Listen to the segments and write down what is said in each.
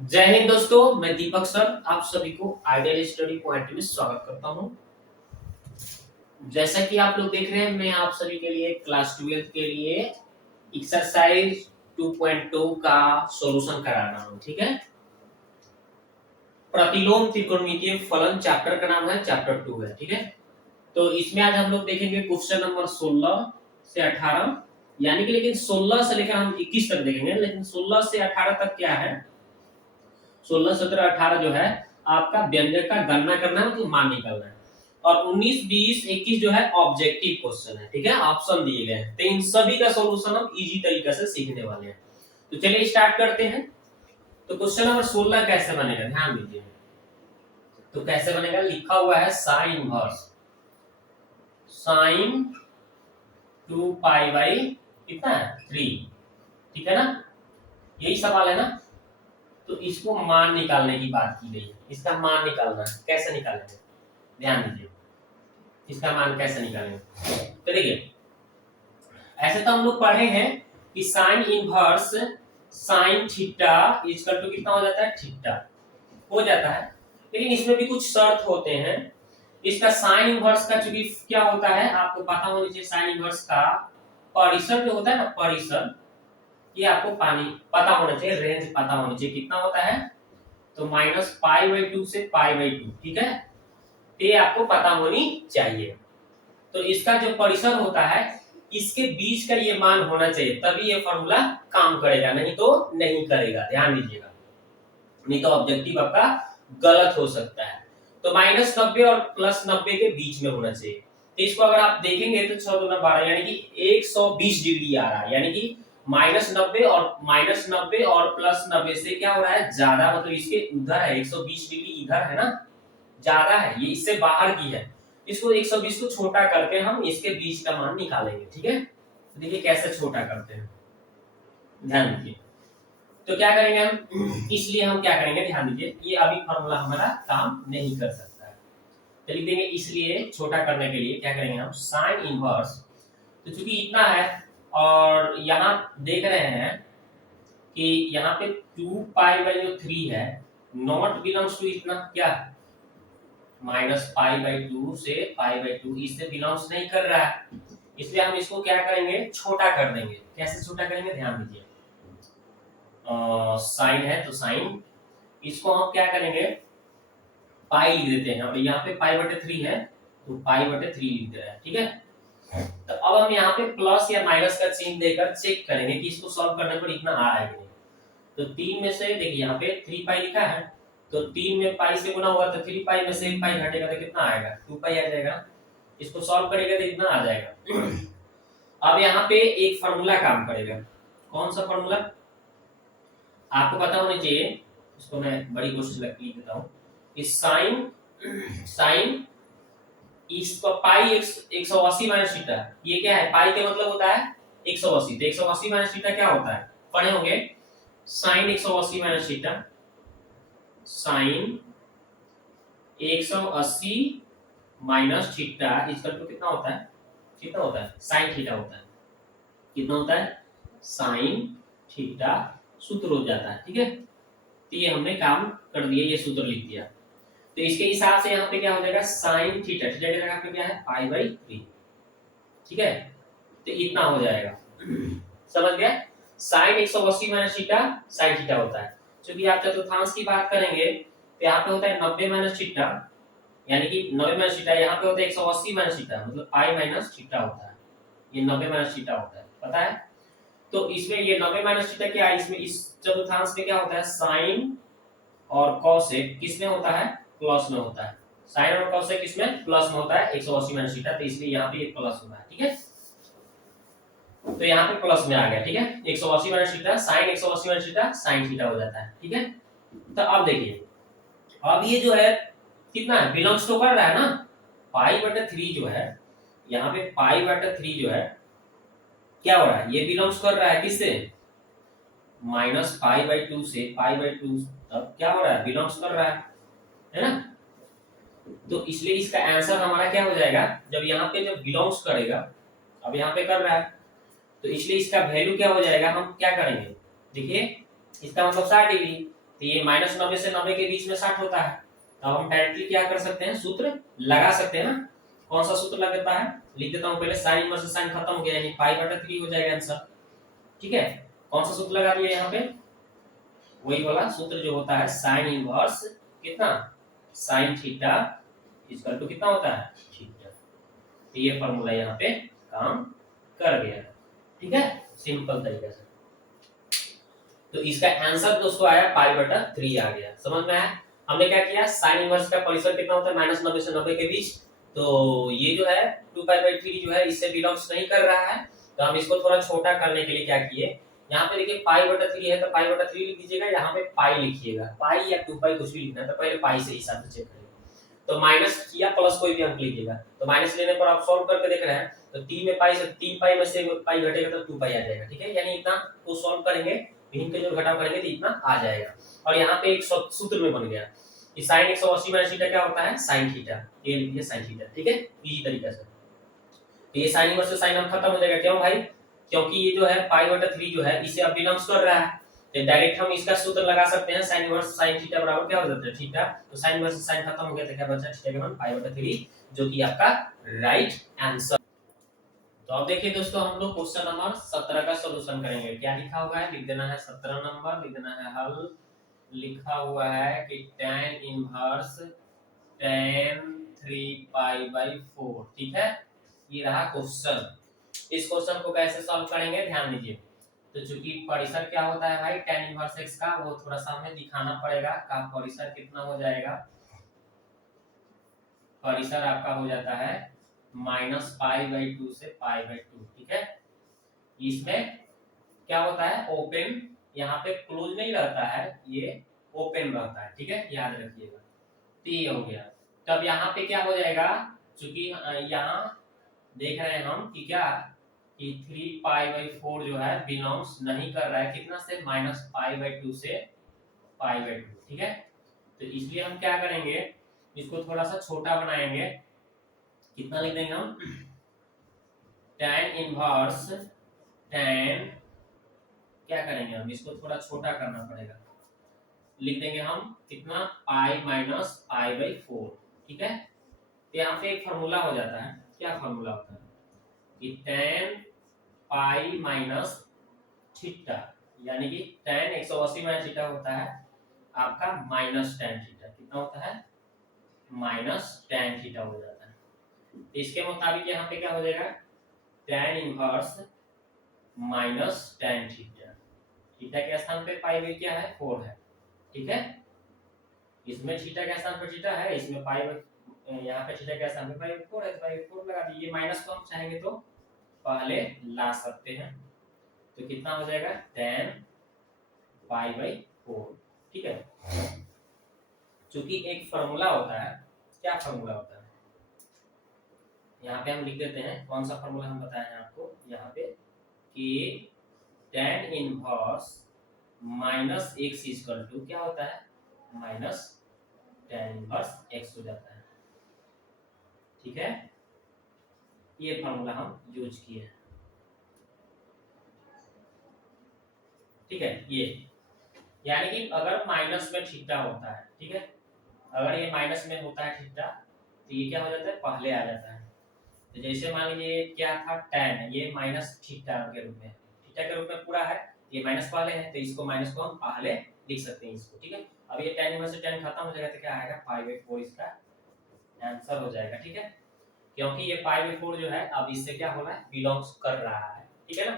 जय हिंद दोस्तों, मैं दीपक सर आप सभी को आइडियल स्टडी पॉइंट में स्वागत करता हूं। जैसा कि आप लोग देख रहे हैं, मैं आप सभी के लिए क्लास 12 के लिए एक्सरसाइज 2.2 का सॉल्यूशन करा रहा हूं। ठीक है, प्रतिलोम त्रिकोणमितीय फलन चैप्टर का नाम है, चैप्टर 2 है। ठीक है, तो इसमें आज हम लोग देखेंगे क्वेश्चन नंबर 16 से 18, यानी कि लेकिन 16 से लेकर हम 21 तक देखेंगे, लेकिन 16 से 18 तक क्या है, 16 17 18 जो है आपका व्यंजक का गणना करना है, मतलब मान निकालना है। और 19 20 21 जो है ऑब्जेक्टिव क्वेश्चन है। ठीक है, ऑप्शन दिए गए हैं, तो इन सभी का सॉल्यूशन हम इजी तरीके से सीखने वाले हैं। तो चलिए स्टार्ट करते हैं। तो क्वेश्चन नंबर 16 कैसे बनेगा, ध्यान दीजिए। तो कैसे बनेगा, लिखा हुआ है sign inverse sign 2 pi by कितना है 3। ठीक है ना, यही सवाल है ना। तो इसको मान निकालने की बात की गई है, इसका मान निकालना है। कैसे निकालेंगे, ध्यान दीजिए, इसका मान कैसे निकालेंगे। तो देखिए, ऐसे तो हम लोग पढ़े हैं कि sine inverse sine theta equal to कितना हो जाता है, थीटा हो जाता है। लेकिन इसमें भी कुछ शर्त होते हैं। इसका साइन इनवर्स का चूंकि क्या होता है आपको पता होना चाहिए। साइन इनवर्स का परिसर जो होता है ना, परिसर, ये आपको पानी पता होना चाहिए, रेंज पता होना चाहिए कितना होता है। तो माइनस पाई बाई 2 से पाई बाई 2। ठीक है, ये आपको पता होनी चाहिए। तो इसका जो परिसर होता है, इसके बीच का ये मान होना चाहिए, तभी ये फॉर्मूला काम करेगा, नहीं तो नहीं करेगा। ध्यान दीजिएगा, नहीं तो ऑब्जेक्टिव आपका गलत हो सकता है। तो माइनस 90 और प्लस 90 के बीच में होना चाहिए। तो इसको अगर आप देखेंगे तो 6 दूना 12, यानी कि 120 डिग्री आ रहा है। यानी कि माइनस नब्बे और प्लस 90 से क्या हो रहा है, ज्यादा, मतलब इसके उधर है। 120 डिग्री इधर है ना, ज्यादा है, ये इससे बाहर की है। इसको 120 को छोटा करके हम इसके बीच का मान निकालेंगे। ठीक है, तो देखिए कैसे छोटा करते हैं, ध्यान दीजिए। तो क्या करेंगे हम, इसलिए हम क्या करेंगे, ध्यान दीजिए, ये अभी फॉर्मूला हमारा काम नहीं कर सकता है। तो लिख देंगे, इसलिए छोटा करने के लिए क्या करेंगे हम, साइन इनवर्स। तो चूंकि इतना है और यहाँ देख रहे हैं कि यहाँ पे 2 पाई बाई जो 3 है, नॉट बिलोंग्स टू इतना क्या, माइनस पाई बाई 2 से पाई बाई 2, इससे बिलोंग्स नहीं कर रहा है। इसलिए हम इसको क्या करेंगे, छोटा कर देंगे। कैसे छोटा करेंगे, ध्यान दीजिए। साइन है तो साइन, इसको हम क्या करेंगे, पाई लिख देते हैं। और यहाँ पे पाई बटे 3 है, तो पाई बटे 3 लिख दे रहे हैं। ठीक है, तो अब हम यहाँ पे प्लस या माइनस का चिन्ह देकर चेक करेंगे कि इसको सॉल्व करने पर इतना आ रहा है कि नहीं। तो 3 में से देखिए यहाँ पे 3 पाई लिखा है, तो 3 में पाई से गुना होगा, तो 3 पाई में से 1 पाई घटेगा तो कितना आएगा, 2 पाई आ जाएगा। इसको सॉल्व करेंगे तो इतना आ जाएगा। अब यहाँ पे एक फार्मूला काम करेगा। कौन सा फार्मूला आपको पता होना चाहिए, इसको मैं बड़ी कोशिश लिख देता हूँ कि साइन साइन इसको पाई 180 माइनस थीटा, ये क्या है, पाई के मतलब होता है 180। तो 180 माइनस थीटा क्या होता है, पढ़े होंगे, sine 180 minus theta, sine 180 minus theta इसका तो कितना होता है, कितना होता है, साइन थीटा होता है। कितना होता है, साइन थीटा सूत्र हो जाता है। ठीक है, तो ये हमने काम कर दिया, ये सूत्र लिख दिया। तो इसके हिसाब से यहाँ पे क्या हो जाएगा, साइन थीटा, थीटा की जगह पे क्या है, पाई बाई 3। ठीक है, तो इतना हो जाएगा। समझ गया, sine 180 minus theta sine theta होता है। क्योंकि आप चतुर्थांश की बात करेंगे तो यहाँ पे होता है 90 माइनस थीटा, यानी कि 90 माइनस थीटा, यहाँ पे होता है 180 माइनस थीटा, मतलब पाई माइनस थीटा होता है। ये 90 माइनस थीटा होता है, पता है। तो इसमें ये 90 माइनस थीटा क्या है, इसमें इस चतुर्थांश में क्या होता है, साइन और कॉसेक किसमें होता है, प्लस में होता है। साइन और कॉसेक किसमें, प्लस में होता है 180 माइनस थीटा, तो इसलिए यहाँ पे ये प्लस होता है। ठीक है, तो यहाँ पे प्लस में आ गया। ठीक है, 180 minus theta sine 180 minus theta sine theta हो जाता है। ठीक है, तो अब देखिए, अब ये जो है कितना है, बिलोंग्स तो कर रहा है ना, पाई बटे 3 जो है, यहाँ पे पाई बटे 3 जो है क्या हो रहा है, ये बिलोंग्स कर रहा है किससे, माइनस पाई बाई 2 से पाई बाई 2, तब क्या हो रहा है, बिलोंग्स कर रहा है ना। तो इसलिए इसका आंसर हमारा क्या हो जाएगा, जब यहाँ पे जब बिलोंग्स करेगा, अब यहाँ पे कर रहा है, तो इसलिए इसका वैल्यू क्या हो जाएगा, हम क्या करेंगे, देखिए इसका मतलब 60 डिग्री, तो ये -90 से 90 के बीच में 60 होता है। तो अब हम डायरेक्टली क्या कर सकते हैं, सूत्र लगा सकते हैं ना। कौन सा सूत्र लगता है, लिख देता हूं पहले, साइन इनवर्स से साइन खत्म हो गया, यानी π/3 हो जाएगा आंसर। ठीक है, कौन सा सूत्र लगा दिया यहाँ पे, वही वाला सूत्र जो होता है साइन इनवर्स कितना, साइन थीटा इक्वल टू कितना होता है, थीटा। तो ये फार्मूला यहाँ पे काम कर गया। ठीक है, सिंपल तरीके से। तो इसका आंसर दोस्तों आया π/3 आ गया। समझ में आया। हमने क्या किया, साइन इनवर्स का परिसर कितना होता है, -90 से 90 के बीच। तो ये जो है 2π/3 जो है इससे बिलोंग्स नहीं कर रहा है, तो हम इसको थोड़ा छोटा करने के लिए क्या किए, यहाँ पे देखिए π/3 है तो π/3 लिख दीजिएगा, यहाँ पे पाई लिखिएगा, पाई या 2π कुछ भी लिखना है तो पहले पाई से हिसाब से चेक करेंगे। तो माइनस किया प्लस कोई भी अंक लीजिएगा, तो माइनस लेने पर आप सॉल्व करके देख रहे हैं, तो 3 में पाई से 3π में से पाई घटेगा तो 2π आ जाएगा। ठीक है, यानी इतना को सॉल्व करेंगे, भिन्न के जो घटाव करेंगे तो इतना आ जाएगा। और यहाँ पे एक सूत्र में बन गया कि sin 180 माइनस थीटा क्या होता है, sin थीटा, ये लिख दिया sin थीटा। ठीक है, इजी तरीके से। तो ये sin इनवर्स से sin हम खत्म हो जाएगा, क्यों भाई, क्योंकि ये जो है π/3 जो है इसे अब बिलोंग्स कर रहा है, तो डायरेक्ट हम इसका सूत्र लगा सकते हैं, sin इनवर्स sin थीटा बराबर क्या हो जाता है, थीटा। तो sin इनवर्स से sin खत्म हो गया तो क्या बचा, थीटा के मान π/3, जो कि आपका राइट आंसर। तो अब देखिए दोस्तों, हम लोग क्वेश्चन नंबर 17 का सॉल्यूशन करेंगे। क्या लिखा हुआ है, लिख देना है 17 नंबर, लिख देना है हल। लिखा हुआ है कि tan इनवर्स tan 3π/4। ठीक है, ये रहा क्वेश्चन। इस क्वेश्चन को कैसे सॉल्व करेंगे ध्यान दीजिए। तो चूंकि परिसर क्या होता है भाई tan इनवर्स x का, वो थोड़ा सा हमें दिखाना पड़ेगा का परिसर कितना हो जाएगा। परिसर आपका हो जाता है -π/2 से π/2। ठीक है, इसमें क्या होता है, ओपन, यहाँ पे क्लोज नहीं रहता है, ये ओपन रहता है। ठीक है, याद रखिएगा। तो ये हो गया। तब यहाँ पे क्या हो जाएगा, चूंकि यहाँ देख रहे हैं हम कि क्या, कि 3π/4 जो है बिलोंग्स नहीं कर रहा है कितना से, -π/2 से π/2। ठीक है, तो इसलिए हम क्या करेंगे, इसको थोड़ा सा छोटा बनाएंगे। कितना लिख देंगे हम, tan इनवर्स tan, क्या करेंगे हम, इसको थोड़ा छोटा करना पड़ेगा, लिख देंगे हम कितना, π-π/4। ठीक है, तो यहाँ पे एक फार्मूला हो जाता है, क्या फार्मूला होता है कि tan π थीटा, यानी कि tan 180 माइनस थीटा होता है आपका -tan थीटा। कितना होता है, -tan थीटा हो जाता है। तो इसके मुताबिक यहाँ पे क्या हो जाएगा, tan inverse -tan theta, theta के स्थान पे पाई में क्या है, 4 है। ठीक है, इसमें थीटा के स्थान पर थीटा है, इसमें पाई, यहाँ पे थीटा के स्थान पे पाई 4 है, तो पाई 4 लगा दीजिए। माइनस को हम चाहेंगे तो पहले ला सकते हैं, तो कितना हो जाएगा, tan π/4। ठीक है, चूंकि एक फार्मूला होता है, क्या फार्मूला होता है, यहाँ पे हम लिख देते हैं, कौन सा फार्मूला हम बताए हैं आपको यहाँ पे, कि tan inverse -x equal to क्या होता है, -tan इनवर्स x हो जाता है। ठीक है, ये फार्मूला हम यूज किए हैं। ठीक है, ये यानी कि अगर माइनस में थीटा होता है, ठीक है, अगर ये माइनस में होता है थीटा, तो ये क्या हो जाता है, पहले आ जाता है। तो जैसे मान लीजिए क्या था, tan, ये माइनस थीटा के रूप में, थीटा के रूप में पूरा है, ये माइनस पहले है, तो इसको माइनस को हम पहले लिख सकते हैं इसको। ठीक है, अब ये tan इनवर्स से tan खत्म हो जाएगा तो क्या आएगा, π/4 इसका आंसर हो जाएगा। ठीक है, क्योंकि ये π/4 जो है अब इससे क्या हो रहा है, बिलोंग्स कर रहा है। ठीक है ना,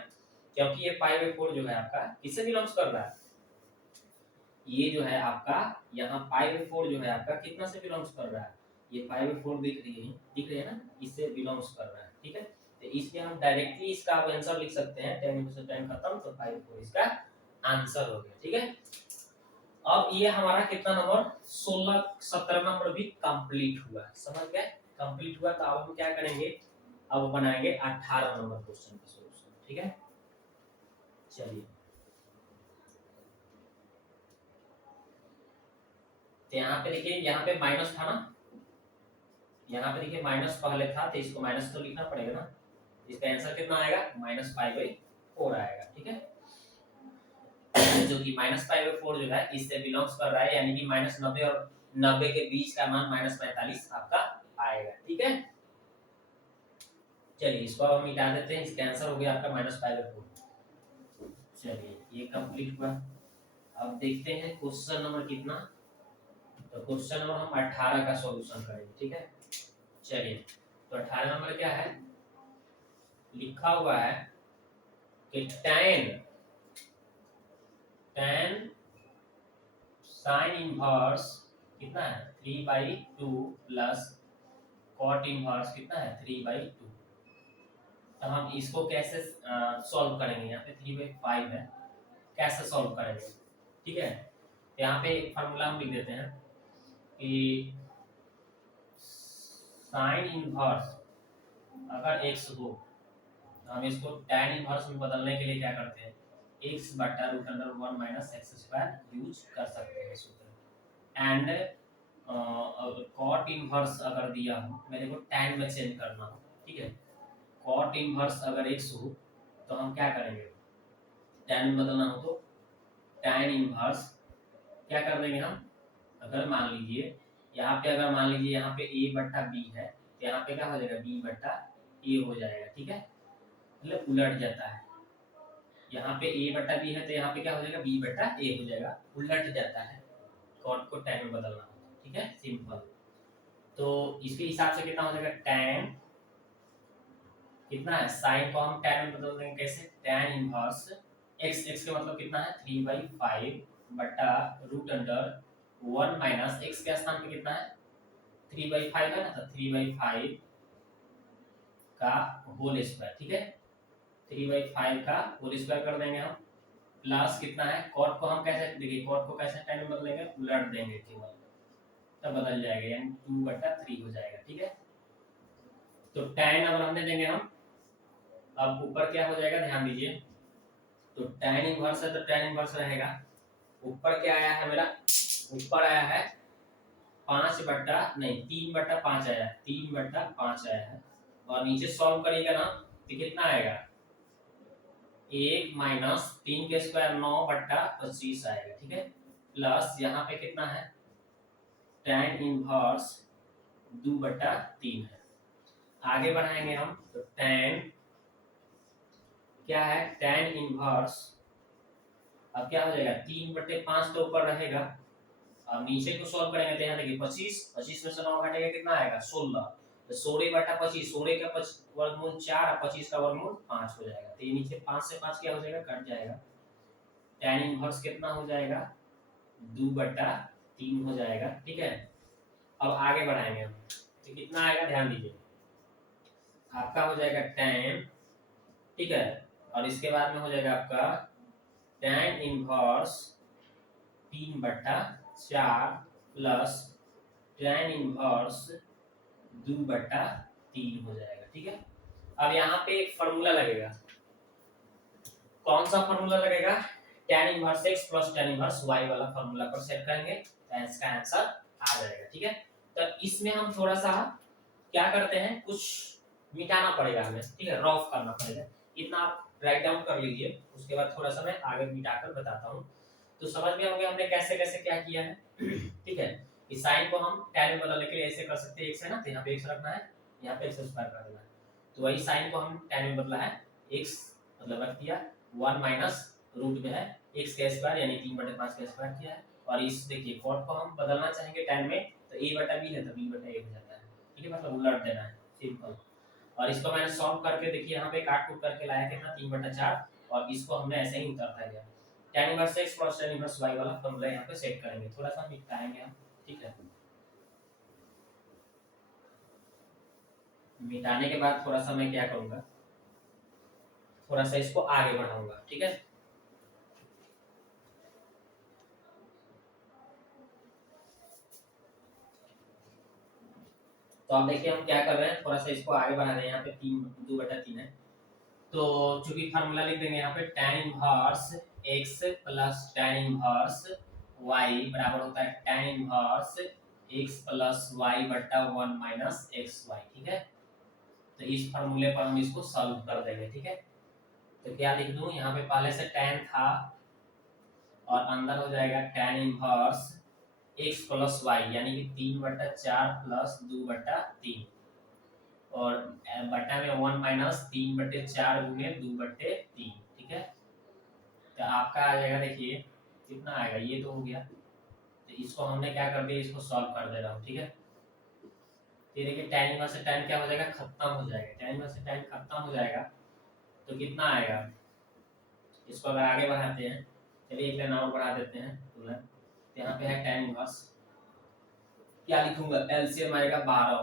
क्योंकि ये π/4 जो है आपका किससे बिलोंग्स कर रहा है, ये जो है आपका यहाँ π/4 जो है आपका कितना से बिलोंग्स कर रहा है, ये π/4 दिख रही है ना, इससे बिलोंग्स कर रहा है। ठीक है, तो इसलिए हम डायरेक्टली इसका आंसर लिख सकते हैं, tan इनवर्स से tan खत्म, तो π/4 इसका आंसर हो गया। ठीक है, अब ये हमारा कितना नंबर, 17 नंबर भी कंप्लीट हुआ। समझ गए, कंप्लीट हुआ। तो अब हम क्या करेंगे, अब बनाएंगे 18 नंबर क्वेश्चन का सॉल्यूशन। ठीक है, चलिए, तो यहाँ पे देखिए, यहाँ पे माइनस था ना, यहाँ पे देखिए माइनस पहले था, तो इसको माइनस तो लिखना पड़ेगा ना। इसका आंसर कितना आएगा, -π/4 आएगा। ठीक है, जो कि -π/4 जो है इससे बिलोंग्स कर रहा है, यानी कि -90 और 90 के बीच का मान -45 आपका आएगा। ठीक है, चलिए इसको अब हम मिटा देते हैं। इसका आंसर हो गया आपका -π/4। चलिए ये कंप्लीट हुआ। अब देखते हैं क्वेश्चन नंबर कितना। तो क्वेश्चन नंबर हम 18 का सॉल्यूशन करेंगे। ठीक है, चलिए तो 18 नंबर क्या है, लिखा हुआ है कि tan sin इनवर्स कितना है 3/2 प्लस cot इनवर्स कितना है 3/2। तो हम इसको कैसे सॉल्व करेंगे, यहाँ पे 3/5 है, कैसे सॉल्व करेंगे। ठीक है, यहाँ पे एक फार्मूला हम लिख देते हैं कि साइन इनवर्स अगर x हो तो हम इसको tan इनवर्स में बदलने के लिए क्या करते हैं, x बटा √1 माइनस एक्स स्क्वायर यूज कर सकते हैं सूत्र। एंड cot इनवर्स अगर दिया हो, मेरे को tan में चेंज करना हो। ठीक है, cot इनवर्स अगर x हो तो हम क्या करेंगे, tan में बदलना हो तो tan इनवर्स क्या कर देंगे हम, अगर मान लीजिए यहाँ पे, अगर मान लीजिए यहाँ पे a बटा b है तो यहाँ पे क्या हो जाएगा b बटा a हो जाएगा। ठीक है, मतलब उलट जाता है, यहाँ पे a बटा b है तो यहाँ पे क्या हो जाएगा b बटा a हो जाएगा, उलट जाता है कॉट को tan में बदलना हो। ठीक है, सिंपल। तो इसके हिसाब से कितना हो जाएगा, tan कितना है, साइन को हम tan में बदल देंगे कैसे, tan इनवर्स x का मतलब कितना है 3/5 बटा √1 माइनस x के स्थान पे कितना है 3/5 है ना, तो 3/5 का होल स्क्वायर। ठीक है, 3/5 का होल स्क्वायर कर देंगे हम, प्लस कितना है cot को हम कैसे, देखिए cot को कैसे tan में बदलेंगे, उलट देंगे केवल, तब बदल जाएगा, यानी 2/3 हो जाएगा। ठीक है, तो tan अगर हमने देंगे हम, अब ऊपर क्या हो जाएगा ध्यान दीजिए, तो tan इनवर्स है तो tan इनवर्स रहेगा, ऊपर क्या आया है मेरा, ऊपर आया है 3/5 आया है, 3/5 आया है, और नीचे सॉल्व करिएगा ना तो कितना आएगा, 1 माइनस 3 के स्क्वायर 9/25 आएगा। ठीक है, प्लस यहाँ पे कितना है tan इनवर्स 2/3 है। आगे बढ़ाएंगे हम तो tan क्या है, tan इनवर्स अब क्या हो जाएगा 3/5 तो ऊपर रहेगा, अब नीचे को सॉल्व करेंगे तो यहाँ देखिए 25 में से 9 घटेगा कितना आएगा 16, तो 16/25, 16 का वर्गमूल 4 और 25 का वर्गमूल 5 हो जाएगा, तो ये नीचे 5 से 5 क्या हो जाएगा, कट जाएगा, tan इनवर्स कितना हो जाएगा 2/3 हो जाएगा। ठीक है, अब आगे बढ़ाएंगे हम तो कितना आएगा, ध्यान दीजिए, आपका हो जाएगा tan, ठीक है, और इसके बाद में हो जाएगा आपका tan inverse 3/4 plus tan inverse 2/3 हो जाएगा। ठीक है, अब यहाँ पे एक फॉर्मूला लगेगा, कौन सा फॉर्मूला लगेगा, tan inverse x plus tan inverse y वाला फॉर्मूला पर सेट करेंगे तो इसका आंसर आ जाएगा। ठीक है, तो इसमें हम थोड़ा सा क्या करते हैं, कुछ मिटाना पड़ेगा हमें। ठीक है, रफ करना पड़ेगा, इतना आप राइट डाउन कर लीजिए, उसके बाद थोड़ा सा मैं आगे मिटाकर बताता हूँ, तो समझ में होंगे हमने कैसे कैसे क्या किया है। ठीक है, इस साइन को हम tan में बदलने के लिए ऐसे कर सकते हैं, x है ना, तो यहाँ पे x रखना है, यहाँ पे x स्क्वायर कर देना है, तो वही साइन को हम tan में बदला है, x मतलब रख दिया, 1 माइनस रूट में है x का स्क्वायर यानी 3/5 का स्क्वायर किया है, और इस देखिए cot को हम बदलना चाहेंगे tan में तो a बटा b है तो b बटा a हो जाता है। ठीक है, मतलब उलट देना है, सिंपल। और इसको मैंने सॉल्व करके देखिए यहाँ पे काट कूट करके लाया कितना 3/4, और इसको हमने ऐसे ही उतारता गया, tan inverse x plus tan inverse y वाला फॉर्मूला यहाँ पे सेट करेंगे, थोड़ा सा मिटाएंगे हम। ठीक है, मिटाने के बाद थोड़ा सा मैं क्या करूंगा, थोड़ा सा इसको आगे बढ़ाऊंगा। ठीक है, तो आप देखिए हम क्या कर रहे हैं, थोड़ा सा इसको आगे बढ़ा रहे हैं, यहाँ पे 2/3 है, तो चूंकि फार्मूला लिख देंगे यहाँ पे tan inverse x plus tan inverse y बराबर होता है tan inverse x plus y बटा 1 माइनस xy। ठीक है, तो इस फार्मूले पर हम इसको सॉल्व कर देंगे। ठीक है, तो क्या लिख दूं, यहाँ पे पहले से tan था और अंदर हो जाएगा tan inverse x plus Y, यानी कि 3/4 प्लस 2/3, और बटा में 1 माइनस 3/4 गुने 2/3, ठीक है। तो आपका आ जाएगा, देखिए कितना आएगा, ये तो हो गया। तो इसको हमने क्या कर दिया, इसको सॉल्व कर दे रहा हूँ, ठीक है। ये देखिए tan इनवर्स से tan क्या हो जाएगा, खत्म हो जाएगा। tan इनवर्स से tan खत्म हो जाएगा तो कितना आएगा, इसको अगर आगे बढ़ाते हैं, चलिए एक लाइन और बढ़ा देते हैं तुरंत। यहाँ पे है tan इनवर्स, क्या लिखूंगा, एलसीएम आएगा 12,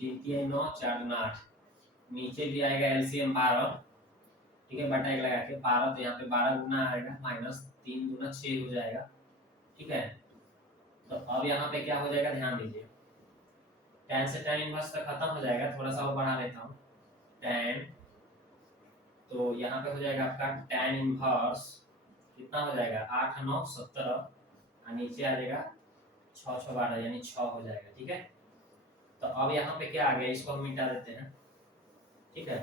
3 3 9 4 9 8, नीचे भी आएगा एलसीएम 12, ठीक है, बटा 1 लगा के 12, तो यहाँ पे 12 गुना आएगा माइनस 3 गुना 6 हो जाएगा, ठीक है। तो अब यहाँ पे क्या हो जाएगा, ध्यान दीजिए, tan से tan इनवर्स का खत्म हो जाएगा, थोड़ा सा और बढ़ा लेता हूँ tan, तो यहाँ पे हो जाएगा आपका tan इनवर्स कितना हो जाएगा, 8 9 17, और नीचे आ जाएगा 6 6 12, यानी 6 हो जाएगा, ठीक है। तो अब यहाँ पे क्या आ गया, इसको हम मिटा देते हैं, ठीक है।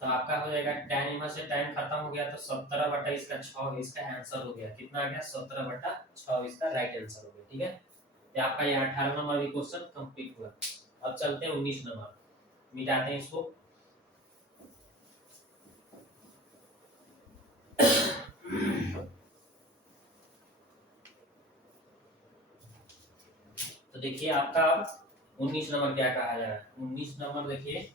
तो आपका हो जाएगा tan इनवर्स से tan खत्म हो गया, तो 17 बटा इसका 6 इसका आंसर हो गया, कितना आ गया, 17 बटा 6 इसका राइट आंसर हो गया, ठीक है। तो आपका ये 18 नंबर भी क्वेश्चन कंप्लीट हुआ। अब चलते हैं 19 नंबर, मिटाते हैं इसको। तो देखिए आपका 19 नंबर क्या कहा जा रहा है, 19 नंबर देखिए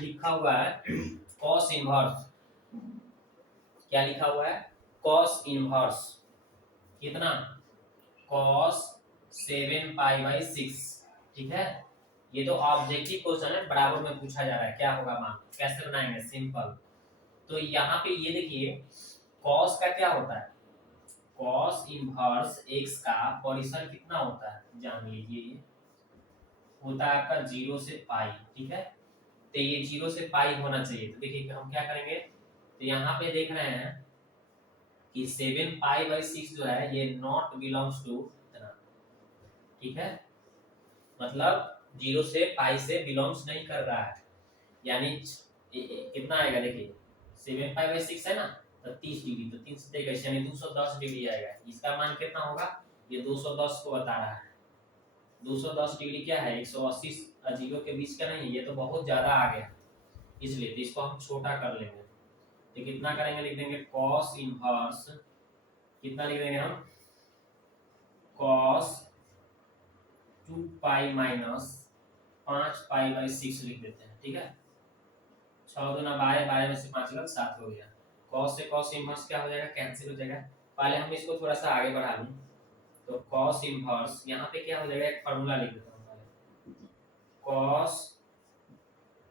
लिखा हुआ है cos इनवर्स, क्या लिखा हुआ है, cos इनवर्स कितना, cos 7π/6, ठीक है। ये तो ऑब्जेक्टिव क्वेश्चन है, बराबर में पूछा जा रहा है, क्या होगा मान, कैसे बनाएंगे, सिंपल। तो यहाँ पे ये देखिए cos का क्या होता है, cos इनवर्स x का परिसर कितना होता है, जान लीजिए, ये होता है आपका 0 से पाई, ठीक है। तो ये 0 से पाई होना चाहिए, तो देखिए हम क्या करेंगे, तो यहाँ पे देख रहे हैं कि 7π/6 जो है ये नॉट बिलोंग्स टू इतना, ठीक है, मतलब 0 से पाई से बिलोंग्स नहीं कर रहा है, यानी कितना आएगा, देखिए 7π/6 है ना, तो 30 डिग्री, तो 3 से देखिए यानी 210 डिग्री आएगा, इसका मान कितना होगा, ये 210 को बता रहा है। 210 डिग्री क्या है, 180 और 0 के बीच का नहीं, ये तो बहुत ज्यादा आ गया, इसलिए तो इसको हम छोटा कर लेंगे। तो कितना करेंगे, लिख देंगे cos इनवर्स, कितना लिख देंगे हम, cos 2π माइनस 5π/6 लिख देते हैं, ठीक है। 6 दूना 12, 12 में से 5 लग 7 हो गया। cos से cos इनवर्स क्या हो जाएगा, कैंसिल हो जाएगा। पहले हम इसको थोड़ा सा आगे बढ़ा लूं, तो cos इनवर्स यहाँ पे क्या हो जाएगा, एक फार्मूला लिख देता हूँ पहले, cos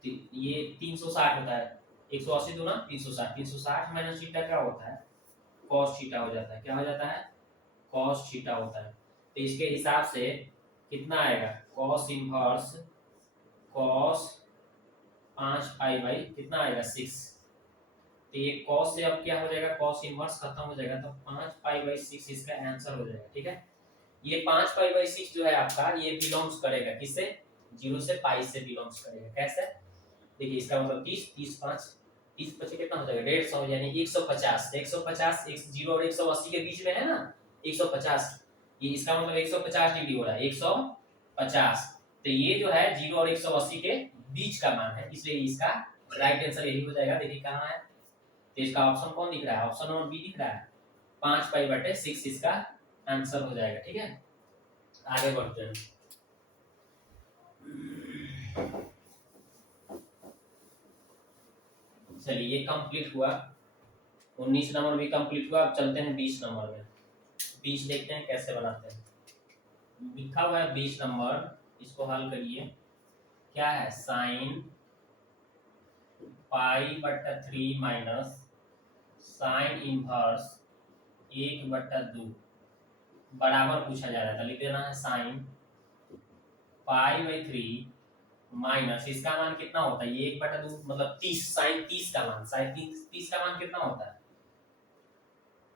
ये 360 होता है, 180 दूना 360, 360 माइनस थीटा क्या होता है, cos थीटा हो जाता है, क्या हो जाता है, cos थीटा होता है। तो इसके हिसाब से कितना आएगा, cos इनवर्स cos 5π कितना आएगा 6, तो ये cos से अब क्या हो जाएगा, cos इनवर्स खत्म हो जाएगा, तो 5π/6 इसका आंसर हो जाएगा, ठीक है। ये 5π/6 जो है आपका, ये बिलोंग्स करेगा किससे, 0 से पाई से बिलोंग्स करेगा, कैसे, देखिए इसका मतलब 30 30 5 30 25 कितना हो जाएगा, 150, यानी 150, 150 0 और 180 के बीच में है ना, 150, ये इसका मतलब 150 डिग्री हो रहा है, 150। तो ये जो है 0 और 180 के बीच का मान है, इसलिए इसका राइट आंसर यही हो जाएगा। देखिए कहाँ है, तो इसका ऑप्शन कौन दिख रहा है, ऑप्शन नंबर बी दिख रहा है, 5π/6 इसका आंसर हो जाएगा, ठीक है। आगे बढ़ते हैं, चलिए ये कंप्लीट हुआ, 19 नंबर भी कंप्लीट हुआ। अब चलते हैं 20 नंबर में, 20 देखते हैं कैसे बनाते हैं। लिखा हुआ है 20 नंबर, इसको हल करिए, क्या है, साइन π/3 माइनस साइन इनवर्स 1/2 बराबर पूछा जा रहा था, लिख देना है साइन π/3 माइनस इसका मान कितना होता है, ये 1/2 मतलब 30, साइन 30 का मान, साइन 30 का मान कितना होता है,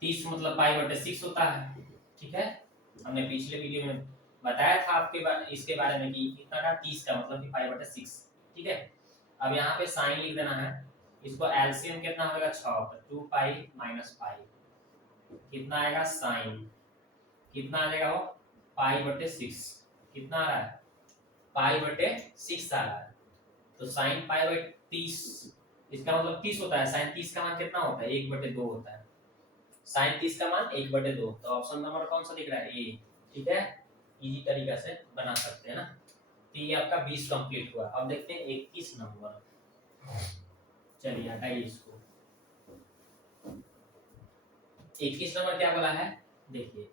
30 मतलब π/6 होता है, ठीक है। हमने पिछले वीडियो में बताया था आपके इसके बारे में कि कितना का 30 का मतलब कि π/6, ठीक है। अब यहाँ पे साइन लिख देना है, इसको एलसीएम कितना होगा 6, तो 2 पाई माइनस पाई कितना आएगा साइन, कितना आ जाएगा वो पाई बटे 6, कितना आ रहा है पाई बटे 6 आ रहा है। तो साइन पाई बटे 30, इसका मतलब 30 होता है, साइन 30 का मान कितना होता है 1/2 होता है, साइन 30 का मान 1/2। तो ऑप्शन नंबर कौन सा दिख रहा है ए, ठीक है, इजी तरीका से बना सकते हैं ना। तो ये आपका 20 कंप्लीट हुआ। अब देखते हैं 21 नंबर, चलिए हटाइए इसको। 21 नंबर क्या बोला है, देखिए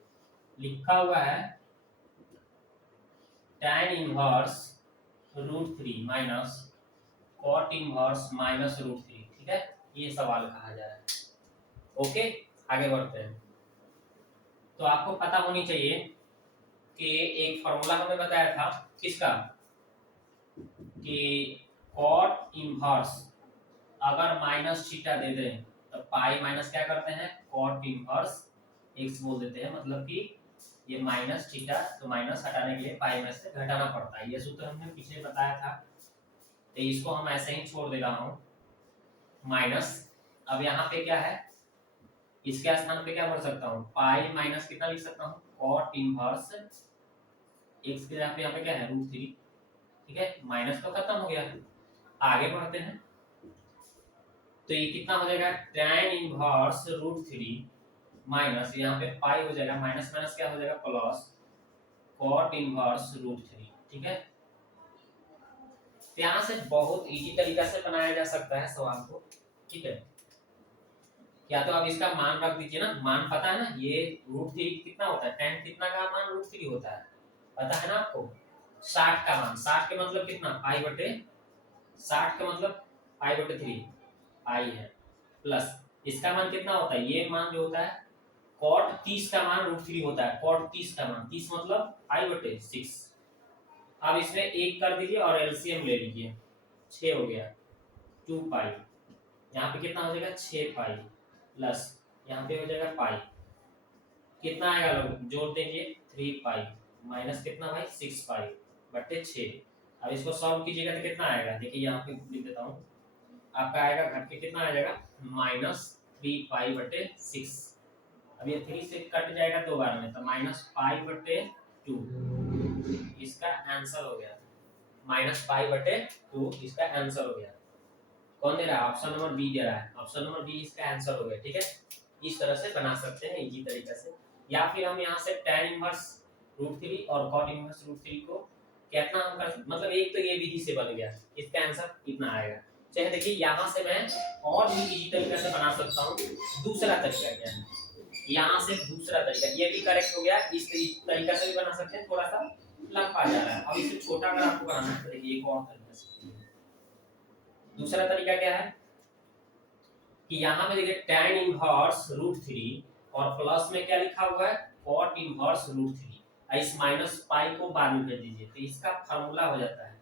लिखा हुआ है tan inverse √3 minus cot inverse minus √3, ठीक है, ये सवाल कहा जा रहा है। ओके, आगे बढ़ते हैं। तो आपको पता होनी चाहिए कि एक फॉर्मूला हमने बताया था किसका, कि cot इनवर्स अगर माइनस थीटा दे दें तो पाई माइनस क्या करते हैं cot इनवर्स x बोल देते हैं, मतलब कि ये माइनस थीटा, तो माइनस हटाने के लिए पाई में से घटाना पड़ता है। ये सूत्र हमने पीछे बताया था, तो इसको हम ऐसे ही छोड़ दे रहा हूं माइनस। अब यहाँ पे क्या है, इसके स्थान पे क्या भर सकता हूँ पाई माइनस कितना लिख सकता हूँ cot इनवर्स x के यहाँ पे क्या है √3, ठीक है, माइनस तो खत्म हो गया। आगे बढ़ते हैं, तो ये कितना हो जाएगा tan इनवर्स √3 माइनस यहाँ पे पाई हो जाएगा, माइनस माइनस क्या हो जाएगा प्लस cot इनवर्स √3, ठीक है। यहाँ से बहुत इजी तरीका से बनाया जा सकता है सवाल को, ठीक है। या तो आप इसका मान रख दीजिए ना, मान पता है ना, ये √3 कितना होता है, tan कितना का मान √3 होता है, पता है ना आपको, 60 का मान, 60 के मतलब कितना पाई बटे 60 का मतलब पाई बटे 3 पाई है, प्लस इसका मान कितना होता है, ये मान जो होता है cot 30 का मान √3 होता है, cot 30 का मान 30 मतलब पाई बटे 6। अब इसमें 1 कर दीजिए और एलसीएम ले लीजिए, 6 हो गया 2 पाई, यहाँ पे कितना हो जाएगा 6 पाई प्लस यहाँ पे हो जाएगा पाई, कितना आएगा लोग जोड़ देंगे 3 पाई माइनस कितना भाई 6 पाई बटे 6। अब इसको सॉल्व कीजिएगा तो कितना आएगा, देखिए यहाँ पे लिख देता हूँ, आपका आएगा घट के कितना आ जाएगा -3 पाई बटे 6। अब ये 3 से कट जाएगा 2 बार में, तो -पाई बटे 2 इसका आंसर हो गया, -पाई बटे 2 इसका आंसर हो गया। कौन दे रहा है, ऑप्शन नंबर बी दे रहा है, ऑप्शन नंबर बी इसका आंसर हो गया, ठीक है। इस तरह से बना सकते हैं इजी तरीके से, या फिर हम यहाँ से tan इनवर्स √3 और cot इनवर्स √3 को कितना हम कर, मतलब एक तो ये विधि से बन गया, इसका आंसर कितना आएगा। चाहे देखिए यहाँ से मैं और भी इजी तरीके से बना सकता हूँ, दूसरा तरीका क्या है, यहाँ से दूसरा तरीका, ये भी करेक्ट हो गया, इस तरीका से भी बना सकते हैं, थोड़ा सा लंबा जा रहा है। अब इसे छोटा अगर आपको बनाना है तो देखिए एक और तरीका से, दूसरा तरीका क्या है कि यहाँ पे देखिए tan इनवर्स √3 और प्लस में क्या लिखा हुआ है cot इनवर्स √3, इस माइनस पाई को बाद में कर दीजिए, तो इसका फार्मूला हो जाता है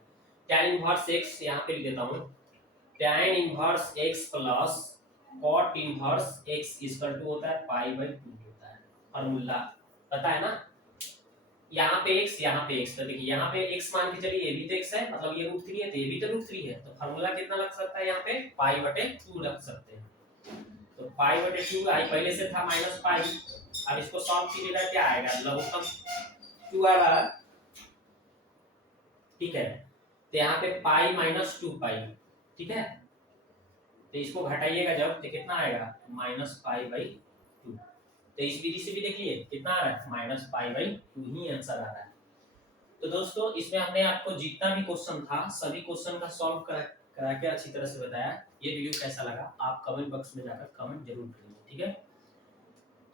tan इनवर्स x, यहाँ पे लिख देता हूँ tan inverse x plus cot inverse x equal to होता है पाई बाई 2 होता है, फार्मूला पता है ना। यहाँ पे x, यहाँ पे x, तो देखिए यहाँ पे x मान के चलिए, ये भी तो x है, मतलब ये √3 है तो ये भी तो √3 है, तो फार्मूला कितना लग सकता है यहाँ पे पाई बटे 2 रख सकते हैं। तो पाई बटे 2 आई पहले से था -पाई, अब इसको सॉल्व कीजिएगा क्या आएगा लघुत्तम 2 आ रहा है, ठीक है। तो यहाँ पे पाई -2 पाई, ठीक है, तो इसको घटाइएगा जब तो कितना आएगा -पाई बाई 2। तो इस विधि से भी देखिए कितना आ रहा है -पाई बाई 2 ही आंसर आ रहा है। तो दोस्तों इसमें हमने आपको जितना भी क्वेश्चन था सभी क्वेश्चन का सॉल्व करा के अच्छी तरह से बताया। ये वीडियो कैसा लगा आप कमेंट बॉक्स में जाकर कमेंट जरूर करिए, ठीक है।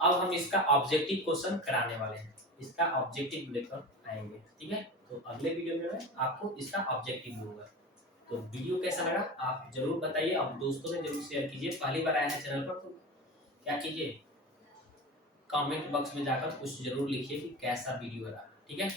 अब हम इसका ऑब्जेक्टिव क्वेश्चन कराने वाले हैं, इसका ऑब्जेक्टिव लेकर आएंगे, ठीक है। तो अगले वीडियो में मैं आपको इसका ऑब्जेक्टिव दूंगा। तो वीडियो कैसा लगा आप जरूर बताइए, और दोस्तों में जरूर शेयर कीजिए। पहली बार आए हैं चैनल पर तो क्या कीजिए, कमेंट बॉक्स में जाकर कुछ जरूर लिखिए कि कैसा वीडियो रहा, ठीक है।